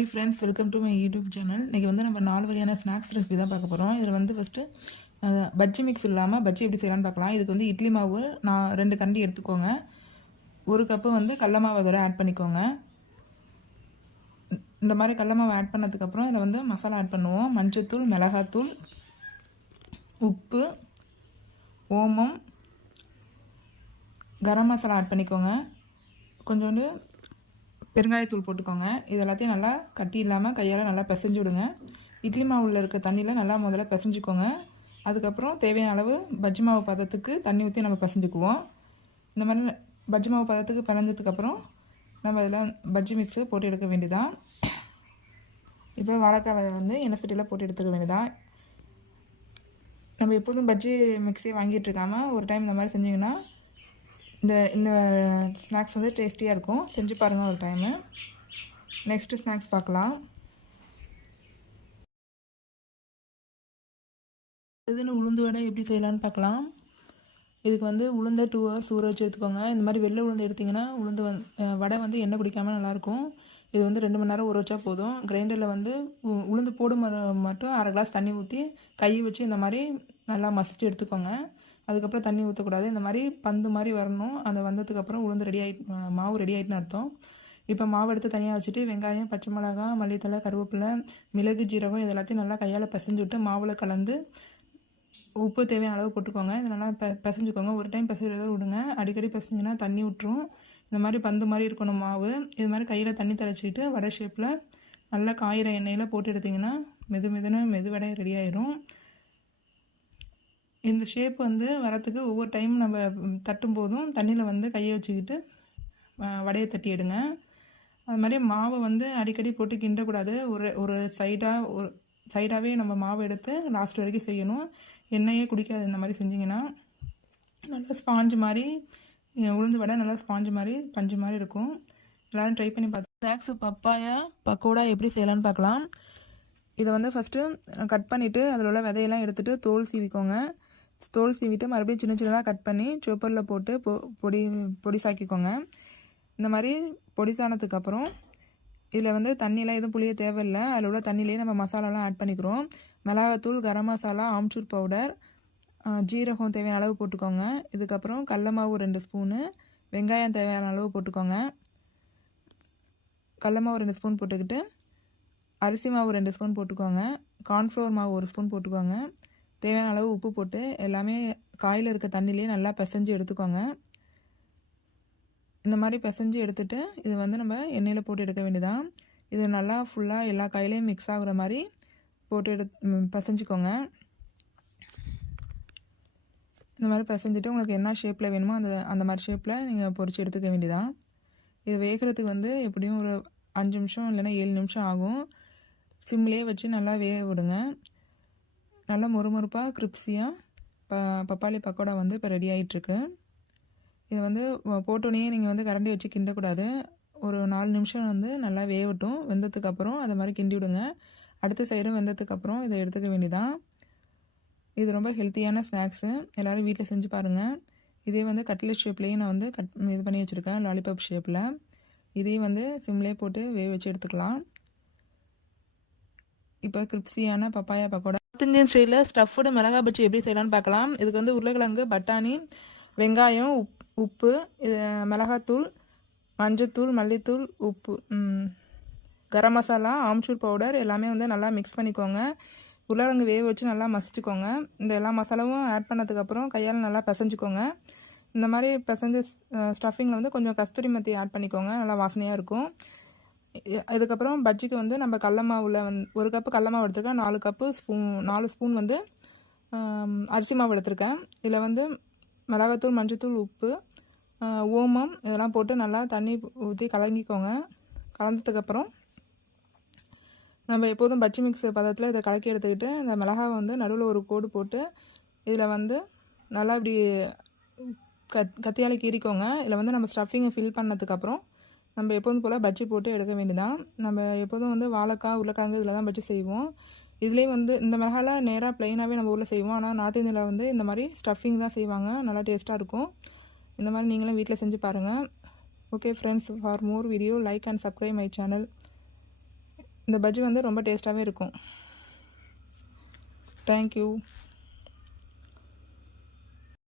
Hi friends, welcome to my YouTube channel. இன்றைக்கி வந்து நம்ம 4 வகையான ஸ்நாக்ஸ் ரெசிபி தான் பார்க்க போகிறோம். இதில் வந்து ஃபஸ்ட்டு பஜ்ஜி மிக்ஸ் இல்லாமல் பஜ்ஜி எப்படி செய்யலான்னு பார்க்கலாம். இதுக்கு வந்து இட்லி மாவு நான் 2 கரண்டி எடுத்துக்கோங்க. 1 கப்பு வந்து கடல மாவு அதோட ஆட் பண்ணிக்கோங்க. இந்த மாதிரி கடல மாவு ஆட் பண்ணதுக்கப்புறம் இதில் வந்து மசாலா ஆட் பண்ணுவோம். மஞ்சள்தூள், மிளகாத்தூள், உப்பு, ஓமம், கரம் மசாலா ஆட் பண்ணிக்கோங்க. கொஞ்சோண்டு பெருங்காயத்தூள் போட்டுக்கோங்க. இது எல்லாத்தையும் நல்லா கட்டி இல்லாமல் கையால் நல்லா பிசைஞ்சு விடுங்க. இட்லி மாவில் இருக்க தண்ணியில் நல்லா முதல்ல பிசைஞ்சிக்கோங்க. அதுக்கப்புறம் தேவையான அளவு பஜ்ஜி மாவு பதத்துக்கு தண்ணி ஊற்றி நம்ம பிசைஞ்சுக்குவோம். இந்த மாதிரி பஜ்ஜி மாவு பதத்துக்கு பிணைஞ்சதுக்கப்புறம் நம்ம இதில் பஜ்ஜி மிக்ஸு போட்டு எடுக்க வேண்டியதான். இப்போ வாழைக்காய் வந்து எண்ணெய் சட்டியில் போட்டு எடுத்துக்க வேண்டியதான். நம்ம எப்போதும் பஜ்ஜி மிக்ஸே வாங்கிட்டு இருக்காமல் ஒரு டைம் இந்த மாதிரி செஞ்சிங்கன்னா இந்த ஸ்நாக்ஸ் வந்து டேஸ்டியாக இருக்கும். செஞ்சு பாருங்கள் ஒரு டைமு. நெக்ஸ்ட்டு ஸ்நாக்ஸ் பார்க்கலாம். இதுன்னு உளுந்து வடை எப்படி செய்யலான்னு பார்க்கலாம். இதுக்கு வந்து உளுந்தை 2 hours ஊற வச்சு எடுத்துக்கோங்க. இந்த மாதிரி வெள்ளை உளுந்து எடுத்திங்கன்னா வடை வந்து எண்ணெய் குடிக்காமல் நல்லாயிருக்கும். இது வந்து 2 மணி நேரம் ஊற வச்சா போதும். கிரைண்டரில் வந்து உளுந்து போடும் மட்டும் 1/2 கிளாஸ் தண்ணி ஊற்றி கை வச்சு இந்த மாதிரி நல்லா மசிச்சு எடுத்துக்கோங்க. அதுக்கப்புறம் தண்ணி ஊற்றக்கூடாது. இந்த மாதிரி பந்து மாதிரி வரணும். அந்த வந்ததுக்கப்புறம் உளுந்து மாவு ரெடி ஆகிட்டுன்னு அர்த்தம். இப்போ மாவு எடுத்து தனியாக வச்சுட்டு வெங்காயம், பச்சை மிளகாய், மல்லித்தலை, கருவேப்பிலை, மிளகு, ஜீரகம் இது எல்லாத்தையும் நல்லா கையால் பிசைஞ்சு விட்டு மாவில் கலந்து உப்பு தேவையான அளவு போட்டுக்கோங்க. இதை நல்லா பிசைஞ்சுக்கோங்க. ஒரு டைம் பிசைறதை விடுங்க. அடிக்கடி பிசைஞ்சிங்கன்னா தண்ணி விட்டுரும். இந்த மாதிரி பந்து மாதிரி இருக்கணும் மாவு. இது மாதிரி கையில் தண்ணி தெளிச்சிக்கிட்டு வடை ஷேப்பில் நல்லா காயிற எண்ணெயில் போட்டு எடுத்திங்கன்னா மெது வடை ரெடி ஆயிரும். இந்த ஷேப் வந்து வரத்துக்கு ஒவ்வொரு டைம் நம்ம தட்டும் போதும் தண்ணியில் வந்து கையை வச்சுக்கிட்டு வடையை தட்டி எடுங்க. அது மாதிரி மாவை வந்து அடிக்கடி போட்டு கிண்டக்கூடாது. ஒரு சைடாகவே நம்ம மாவை எடுத்து லாஸ்ட் வரைக்கும் செய்யணும். எண்ணெயே குடிக்காது. இந்த மாதிரி செஞ்சிங்கன்னா நல்லா ஸ்பாஞ்சு மாதிரி உளுந்து வடை நல்லா ஸ்பாஞ்சு மாதிரி பஞ்சு மாதிரி இருக்கும். எல்லோரும் ட்ரை பண்ணி பார்த்து. ஸ்நாக்ஸு பப்பாயா பக்கோடா எப்படி செய்யலான்னு பார்க்கலாம். இதை வந்து ஃபஸ்ட்டு கட் பண்ணிவிட்டு அதில் உள்ள விதையெல்லாம் எடுத்துகிட்டு தோல் சீவிக்கோங்க. தோல் சீவிட்டு மறுபடியும் சின்ன சின்னதாக கட் பண்ணி சோப்பரில் போட்டு பொடிசாக்கிக்கோங்க. இந்த மாதிரி பொடிசானதுக்கப்புறம் இதில் வந்து தண்ணியெலாம் எதுவும் புளிய தேவையில்லை. அதில் உள்ள தண்ணியிலே நம்ம மசாலாலாம் ஆட் பண்ணிக்கிறோம். மிளகாத்தூள், கரம் மசாலா, ஆம்ச்சூர் பவுடர், ஜீரகம் தேவையான அளவு போட்டுக்கோங்க. இதுக்கப்புறம் கடல மாவு 2 ஸ்பூனு, வெங்காயம் தேவையான அளவு போட்டுக்கோங்க. கடல மாவு 2 ஸ்பூன் போட்டுக்கிட்டு அரிசி மாவு 2 ஸ்பூன் போட்டுக்கோங்க. கார்ன்ஃப்ளவர் மாவு 1 ஸ்பூன் போட்டுக்கோங்க. தேவையான அளவு உப்பு போட்டு எல்லாமே காயில் இருக்க தண்ணியிலே நல்லா பிசைஞ்சு எடுத்துக்கோங்க. இந்த மாதிரி பிசைஞ்சு எடுத்துகிட்டு இது வந்து நம்ம எண்ணெயில் போட்டு எடுக்க வேண்டியதான். இது நல்லா ஃபுல்லாக எல்லா காயிலையும் மிக்ஸ் ஆகுற மாதிரி போட்டு பிசைஞ்சிக்கோங்க. இந்த மாதிரி பிசைஞ்சிட்டு உங்களுக்கு என்ன ஷேப்பில் வேணுமோ அந்த மாதிரி ஷேப்பில் நீங்கள் பொரித்து எடுத்துக்க வேண்டியதான். இது வேகிறதுக்கு வந்து எப்படியும் ஒரு 5 நிமிஷம் இல்லைன்னா 7 நிமிஷம் ஆகும். சிம்லேயே வச்சு நல்லா வேக விடுங்க. நல்லா மொறுமொறுப்பாக கிரிப்ஸியாக பப்பாளி பக்கோடா வந்து இப்போ ரெடி ஆகிட்டுருக்கு. இதை வந்து போட்டோன்னே நீங்கள் வந்து கரண்டி வச்சு கிண்டக்கூடாது. ஒரு 4 நிமிஷம் வந்து நல்லா வேகட்டும். வெந்ததுக்கப்புறம் அதை மாதிரி கிண்டி விடுங்க. அடுத்த சைடும் வெந்ததுக்கப்புறம் இதை எடுத்துக்க வேண்டியதான். இது ரொம்ப ஹெல்த்தியான ஸ்நாக்ஸு. எல்லோரும் வீட்டில் செஞ்சு பாருங்கள். இதே வந்து கட்லெட் ஷேப்லேயும் நான் வந்து இது பண்ணி வச்சுருக்கேன், லாலிபாப் ஷேப்பில். இதையும் வந்து சிம்லேயே போட்டு வேக வச்சு எடுத்துக்கலாம். இப்போ கிரிப்ஸியான பப்பாயா பக்கோடா நார்த் இந்தியன் ஸ்டைலில் ஸ்டஃப்டு மிளகாய் பஜ்ஜி எப்படி செய்யலான்னு பார்க்கலாம். இதுக்கு வந்து உருளைக்கிழங்கு, பட்டாணி, வெங்காயம், உப்பு, மிளகாத்தூள், மஞ்சத்தூள், மல்லித்தூள், உப்பு, கரம் மசாலா, ஆம்ச்சூர் பவுடர் எல்லாமே வந்து நல்லா மிக்ஸ் பண்ணிக்கோங்க. உருளைக்கிழங்கு வேக வச்சு நல்லா மசிச்சுக்கோங்க. இந்த எல்லா மசாலாவும் ஆட் பண்ணதுக்கப்புறம் கையால் நல்லா பிசைஞ்சிக்கோங்க. இந்த மாதிரி பிசைஞ்ச ஸ்டஃபிங்கில் வந்து கொஞ்சம் கஸ்தூரி மெத்தி ஆட் பண்ணிக்கோங்க. நல்லா வாசனையாக இருக்கும். இதுக்கப்புறம் பஜ்ஜிக்கு வந்து நம்ம கடல மாவில் 1 கப்பு கடல மாவு எடுத்துருக்கேன். 4 ஸ்பூன் வந்து அரிசி மாவு எடுத்திருக்கேன். இதில் வந்து மிளகாத்தூள், மஞ்சத்தூள், உப்பு, ஓமம் இதெல்லாம் போட்டு நல்லா தண்ணி ஊற்றி கலங்கிக்கோங்க. கலந்ததுக்கப்புறம் நம்ம எப்போதும் பஜ்ஜி மிக்ஸ் பதத்தில் இதை கலக்கி எடுத்துக்கிட்டு இந்த மிளகாவை வந்து நடுவில் ஒரு கோடு போட்டு இதில் வந்து நல்லா இப்படி கத்தியால் கீறிக்கோங்க. இதில் வந்து நம்ம ஸ்டஃபிங்கை ஃபில் பண்ணதுக்கப்புறம் நம்ம எப்போதும் போல் பஜ்ஜி போட்டு எடுக்க வேண்டியதான். நம்ம எப்போதும் வந்து வாழைக்காய், உருளைக்கிழங்கு இதில் தான் பஜ்ஜி செய்வோம். இதுலேயே வந்து இந்த மிளகாலாம் நேராக ப்ளைனாகவே நம்ம ஊரில் செய்வோம். ஆனால் நார்த் இந்தியாவில் வந்து இந்த மாதிரி ஸ்டஃபிங் தான் செய்வாங்க. நல்லா டேஸ்ட்டாக இருக்கும். இந்த மாதிரி நீங்களும் வீட்டில் செஞ்சு பாருங்கள். Okay friends, for more video like and subscribe my channel. இந்த பஜ்ஜி வந்து ரொம்ப டேஸ்ட்டாகவே இருக்கும். தேங்க்யூ.